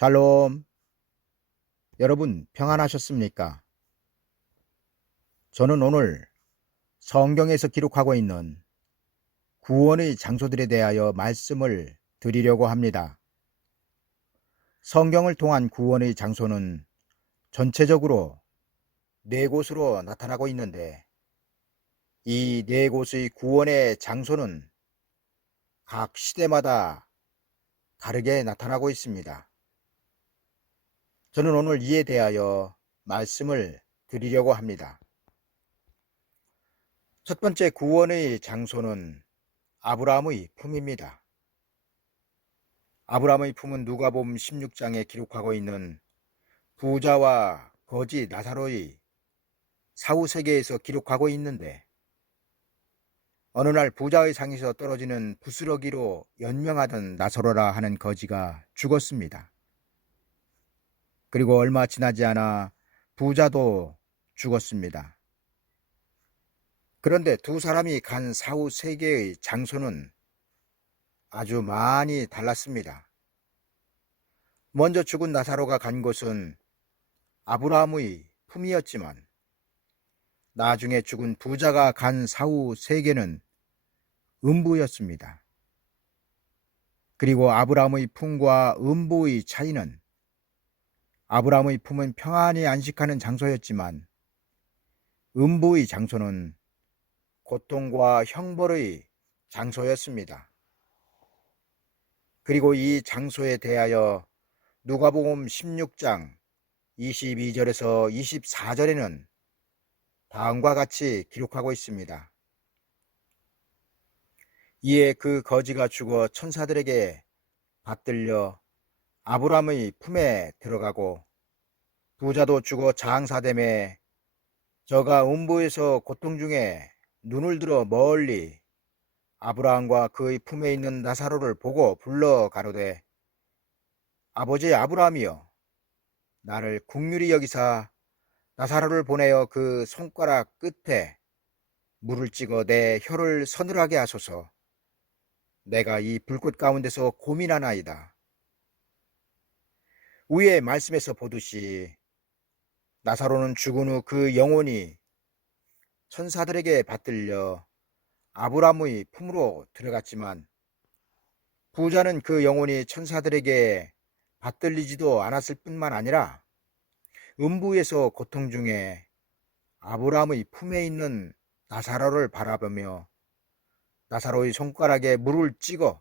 샬롬. 여러분 평안하셨습니까? 저는 오늘 성경에서 기록하고 있는 구원의 장소들에 대하여 말씀을 드리려고 합니다. 성경을 통한 구원의 장소는 전체적으로 4곳으로 나타나고 있는데, 이 4곳의 구원의 장소는 각 시대마다 다르게 나타나고 있습니다. 저는 오늘 이에 대하여 말씀을 드리려고 합니다. 첫 번째 구원의 장소는 아브라함의 품입니다. 아브라함의 품은 누가복음 16장에 기록하고 있는 부자와 거지 나사로의 사후세계에서 기록하고 있는데, 어느 날 부자의 상에서 떨어지는 부스러기로 연명하던 나사로라 하는 거지가 죽었습니다. 그리고 얼마 지나지 않아 부자도 죽었습니다. 그런데 두 사람이 간 사후세계의 장소는 아주 많이 달랐습니다. 먼저 죽은 나사로가 간 곳은 아브라함의 품이었지만, 나중에 죽은 부자가 간 사후 세계는 음부였습니다. 그리고 아브라함의 품과 음부의 차이는, 아브라함의 품은 평안히 안식하는 장소였지만 음부의 장소는 고통과 형벌의 장소였습니다. 그리고 이 장소에 대하여 누가복음 16장 22절에서 24절에는 다음과 같이 기록하고 있습니다. 이에 그 거지가 죽어 천사들에게 받들려 아브라함의 품에 들어가고, 부자도 죽어 장사됨에 저가 음부에서 고통 중에 눈을 들어 멀리 아브라함과 그의 품에 있는 나사로를 보고 불러 가로되, 아버지 아브라함이여, 나를 긍휼히 여기사 나사로를 보내어 그 손가락 끝에 물을 찍어 내 혀를 서늘하게 하소서. 내가 이 불꽃 가운데서 고민하나이다. 위의 말씀에서 보듯이 나사로는 죽은 후 그 영혼이 천사들에게 받들려 아브라함의 품으로 들어갔지만, 부자는 그 영혼이 천사들에게 받들리지도 않았을 뿐만 아니라 음부에서 고통 중에 아브라함의 품에 있는 나사로를 바라보며 나사로의 손가락에 물을 찍어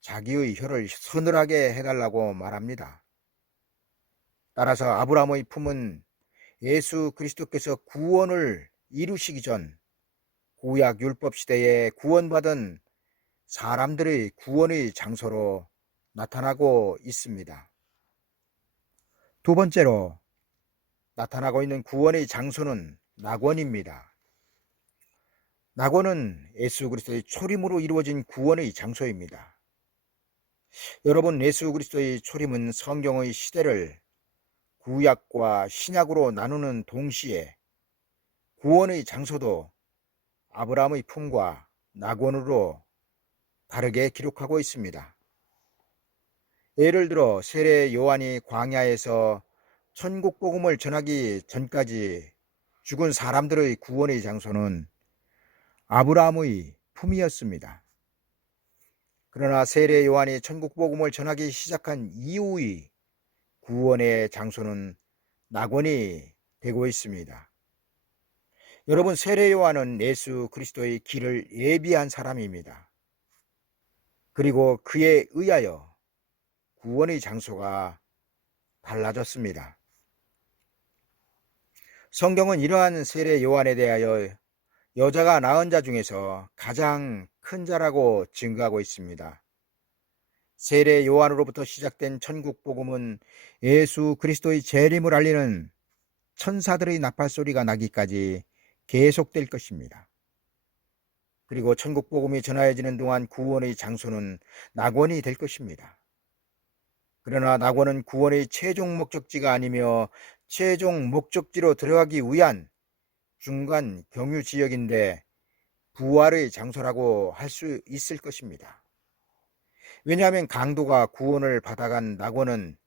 자기의 혀를 서늘하게 해달라고 말합니다. 따라서 아브라함의 품은 예수 그리스도께서 구원을 이루시기 전 구약 율법 시대에 구원받은 사람들의 구원의 장소로 나타나고 있습니다. 두 번째로 나타나고 있는 구원의 장소는 낙원입니다. 낙원은 예수 그리스도의 초림으로 이루어진 구원의 장소입니다. 여러분, 예수 그리스도의 초림은 성경의 시대를 구약과 신약으로 나누는 동시에 구원의 장소도 아브라함의 품과 낙원으로 다르게 기록하고 있습니다. 예를 들어 세례 요한이 광야에서 천국 복음을 전하기 전까지 죽은 사람들의 구원의 장소는 아브라함의 품이었습니다. 그러나 세례 요한이 천국 복음을 전하기 시작한 이후의 구원의 장소는 낙원이 되고 있습니다. 여러분, 세례 요한은 예수 그리스도의 길을 예비한 사람입니다. 그리고 그에 의하여 구원의 장소가 달라졌습니다. 성경은 이러한 세례 요한에 대하여 여자가 낳은 자 중에서 가장 큰 자라고 증거하고 있습니다. 세례 요한으로부터 시작된 천국 복음은 예수 그리스도의 재림을 알리는 천사들의 나팔 소리가 나기까지 계속될 것입니다. 그리고 천국 복음이 전하여지는 동안 구원의 장소는 낙원이 될 것입니다. 그러나 낙원은 구원의 최종 목적지가 아니며 최종 목적지로 들어가기 위한 중간 경유 지역인데 부활의 장소라고 할 수 있을 것입니다. 왜냐하면 강도가 구원을 받아간 낙원은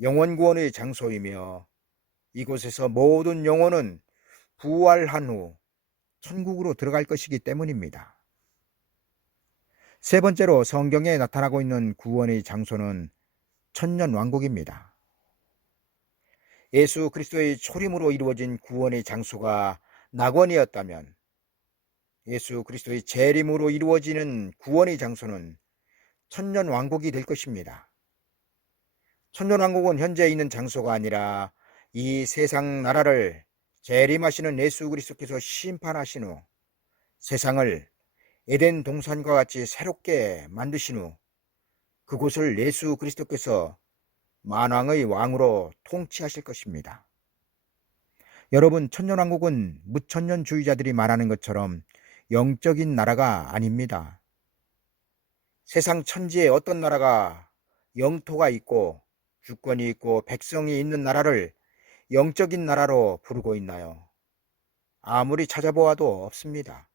영원 구원의 장소이며 이곳에서 모든 영혼은 부활한 후 천국으로 들어갈 것이기 때문입니다. 세 번째로 성경에 나타나고 있는 구원의 장소는 천년왕국입니다. 예수 그리스도의 초림으로 이루어진 구원의 장소가 낙원이었다면 예수 그리스도의 재림으로 이루어지는 구원의 장소는 천년왕국이 될 것입니다. 천년왕국은 현재 있는 장소가 아니라 이 세상 나라를 재림하시는 예수 그리스도께서 심판하신 후 세상을 에덴 동산과 같이 새롭게 만드신 후 그곳을 예수 그리스도께서 만왕의 왕으로 통치하실 것입니다. 여러분, 천년왕국은 무천년주의자들이 말하는 것처럼 영적인 나라가 아닙니다. 세상 천지에 어떤 나라가 영토가 있고 주권이 있고 백성이 있는 나라를 영적인 나라로 부르고 있나요? 아무리 찾아보아도 없습니다.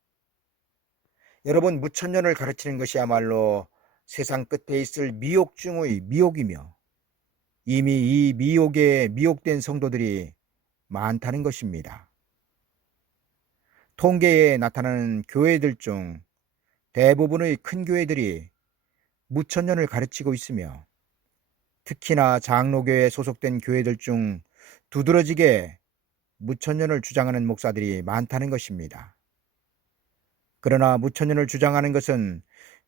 여러분, 무천년을 가르치는 것이야말로 세상 끝에 있을 미혹 중의 미혹이며 이미 이 미혹에 미혹된 성도들이 많다는 것입니다. 통계에 나타나는 교회들 중 대부분의 큰 교회들이 무천년을 가르치고 있으며 특히나 장로교에 소속된 교회들 중 두드러지게 무천년을 주장하는 목사들이 많다는 것입니다. 그러나 무천년을 주장하는 것은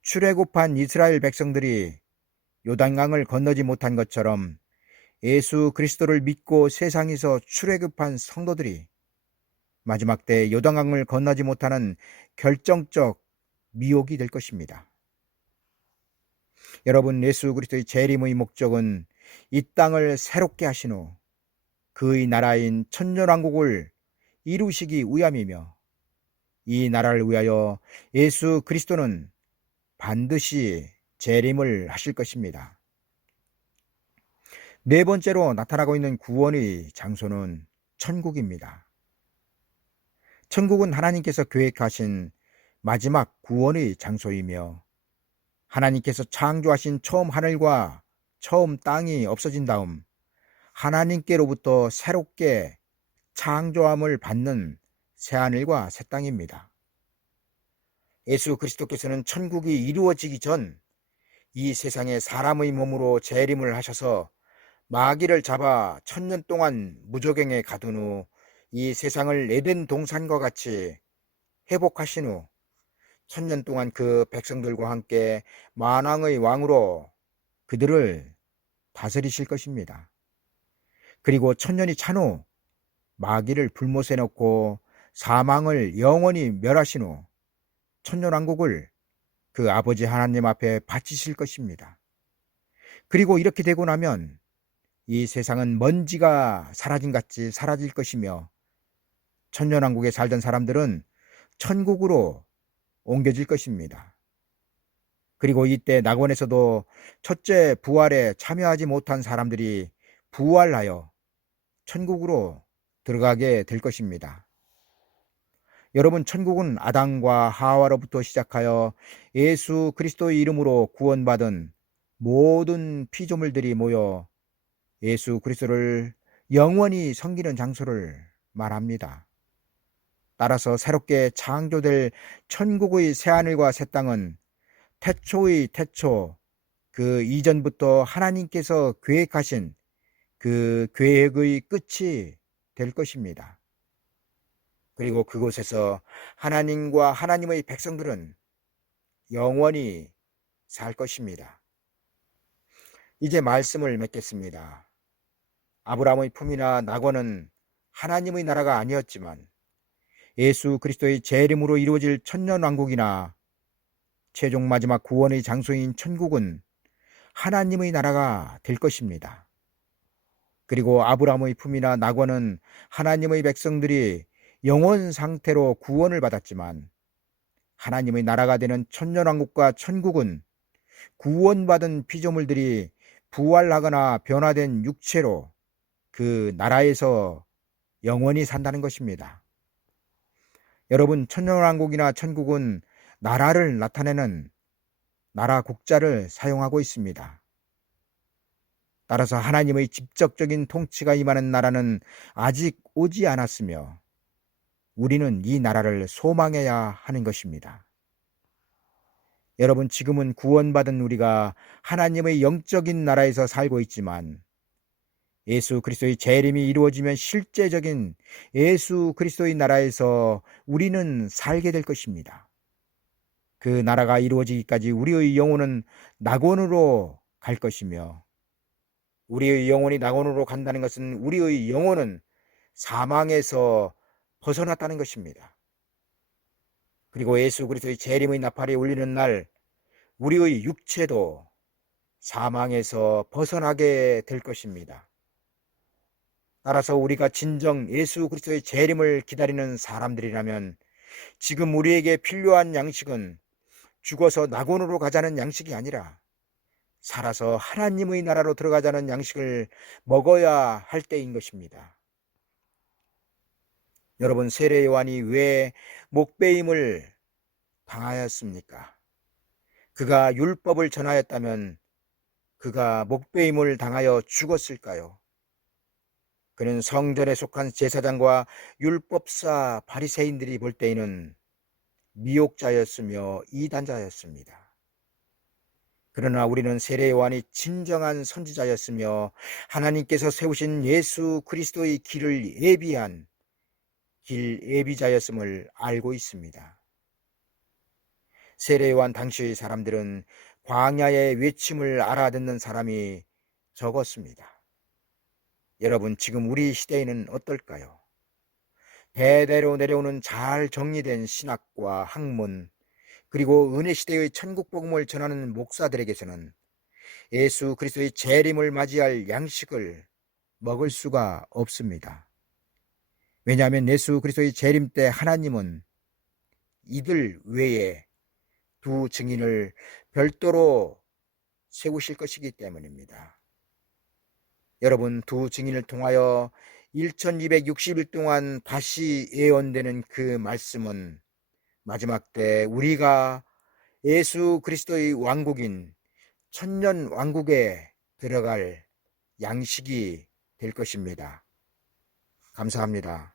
출애굽한 이스라엘 백성들이 요단강을 건너지 못한 것처럼 예수 그리스도를 믿고 세상에서 출애굽한 성도들이 마지막 때 요단강을 건너지 못하는 결정적 미혹이 될 것입니다. 여러분, 예수 그리스도의 재림의 목적은 이 땅을 새롭게 하신 후 그의 나라인 천년왕국을 이루시기 위함이며 이 나라를 위하여 예수 그리스도는 반드시 재림을 하실 것입니다. 네 번째로 나타나고 있는 구원의 장소는 천국입니다. 천국은 하나님께서 계획하신 마지막 구원의 장소이며 하나님께서 창조하신 처음 하늘과 처음 땅이 없어진 다음 하나님께로부터 새롭게 창조함을 받는 새하늘과 새 땅입니다. 예수 그리스도께서는 천국이 이루어지기 전 이 세상에 사람의 몸으로 재림을 하셔서 마귀를 잡아 천년 동안 무저갱에 가둔 후 이 세상을 에덴 동산과 같이 회복하신 후 천년 동안 그 백성들과 함께 만왕의 왕으로 그들을 다스리실 것입니다. 그리고 천년이 찬 후 마귀를 불못에 넣고 사망을 영원히 멸하신 후 천년왕국을 그 아버지 하나님 앞에 바치실 것입니다. 그리고 이렇게 되고 나면 이 세상은 먼지가 사라진 같이 사라질 것이며 천년왕국에 살던 사람들은 천국으로 옮겨질 것입니다. 그리고 이때 낙원에서도 첫째 부활에 참여하지 못한 사람들이 부활하여 천국으로 들어가게 될 것입니다. 여러분, 천국은 아담과 하와로부터 시작하여 예수 그리스도의 이름으로 구원받은 모든 피조물들이 모여 예수 그리스도를 영원히 섬기는 장소를 말합니다. 따라서 새롭게 창조될 천국의 새하늘과 새 땅은 태초의 태초, 그 이전부터 하나님께서 계획하신 그 계획의 끝이 될 것입니다. 그리고 그곳에서 하나님과 하나님의 백성들은 영원히 살 것입니다. 이제 말씀을 맺겠습니다. 아브라함의 품이나 낙원은 하나님의 나라가 아니었지만 예수 그리스도의 재림으로 이루어질 천년왕국이나 최종 마지막 구원의 장소인 천국은 하나님의 나라가 될 것입니다. 그리고 아브라함의 품이나 낙원은 하나님의 백성들이 영원 상태로 구원을 받았지만 하나님의 나라가 되는 천년왕국과 천국은 구원받은 피조물들이 부활하거나 변화된 육체로 그 나라에서 영원히 산다는 것입니다. 여러분, 천년왕국이나 천국은 나라를 나타내는 나라 국자를 사용하고 있습니다. 따라서 하나님의 직접적인 통치가 임하는 나라는 아직 오지 않았으며 우리는 이 나라를 소망해야 하는 것입니다. 여러분, 지금은 구원받은 우리가 하나님의 영적인 나라에서 살고 있지만 예수 그리스도의 재림이 이루어지면 실제적인 예수 그리스도의 나라에서 우리는 살게 될 것입니다. 그 나라가 이루어지기까지 우리의 영혼은 낙원으로 갈 것이며, 우리의 영혼이 낙원으로 간다는 것은 우리의 영혼은 사망에서 벗어났다는 것입니다. 그리고 예수 그리스도의 재림의 나팔이 울리는 날 우리의 육체도 사망에서 벗어나게 될 것입니다. 따라서 우리가 진정 예수 그리스도의 재림을 기다리는 사람들이라면 지금 우리에게 필요한 양식은 죽어서 낙원으로 가자는 양식이 아니라 살아서 하나님의 나라로 들어가자는 양식을 먹어야 할 때인 것입니다. 여러분, 세례 요한이 왜 목베임을 당하였습니까? 그가 율법을 전하였다면 그가 목베임을 당하여 죽었을까요? 그는 성전에 속한 제사장과 율법사 바리새인들이 볼 때에는 미혹자였으며 이단자였습니다. 그러나 우리는 세례 요한이 진정한 선지자였으며 하나님께서 세우신 예수 그리스도의 길을 예비한 길 예비자였음을 알고 있습니다. 세례 요한 당시의 사람들은 광야의 외침을 알아듣는 사람이 적었습니다. 여러분, 지금 우리 시대에는 어떨까요? 대대로 내려오는 잘 정리된 신학과 학문, 그리고 은혜 시대의 천국 복음을 전하는 목사들에게서는 예수 그리스도의 재림을 맞이할 양식을 먹을 수가 없습니다. 왜냐하면 예수 그리스도의 재림 때 하나님은 이들 외에 두 증인을 별도로 세우실 것이기 때문입니다. 여러분, 두 증인을 통하여 1260일 동안 다시 예언되는 그 말씀은 마지막 때 우리가 예수 그리스도의 왕국인 천년 왕국에 들어갈 양식이 될 것입니다. 감사합니다.